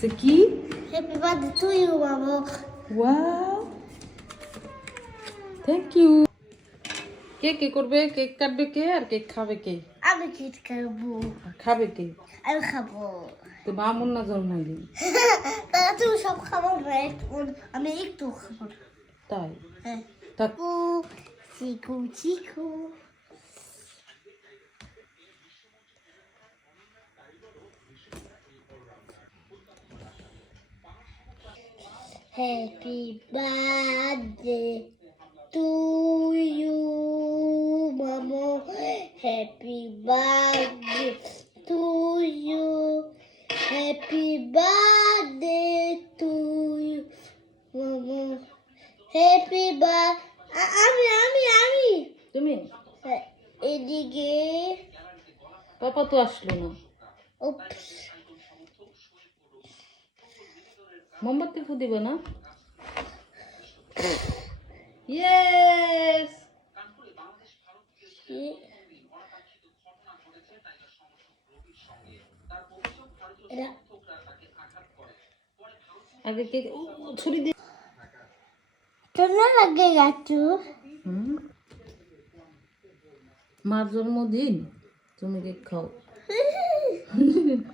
সে কি? Happy birthday to you, Mama. Wow thank you কে কে করবে? কেক কাটবে কে আর কেক খাবে কে? আমি কেক খাব। খাবে কে? আমি খাব। তো মামুন না জন্মাইলি তারা তুমি সব খাব না একটু- আমি একটু খাব। তাই? হ্যাঁ। চিকু চিকু Happy birthday to you, Mama. Happy birthday to you. Happy birthday to you, Mama. Happy birthday. আমি আমি আমি তুমি হ্যাঁ, এদিকে পাপা তো আসলো না Oops. মোমবাতি ফু দিবে না ইয়েস আগে কে ও, ছুরি দিয়ে কেমন লাগে গাছু মার জন্মদিন তুমি কেক খাও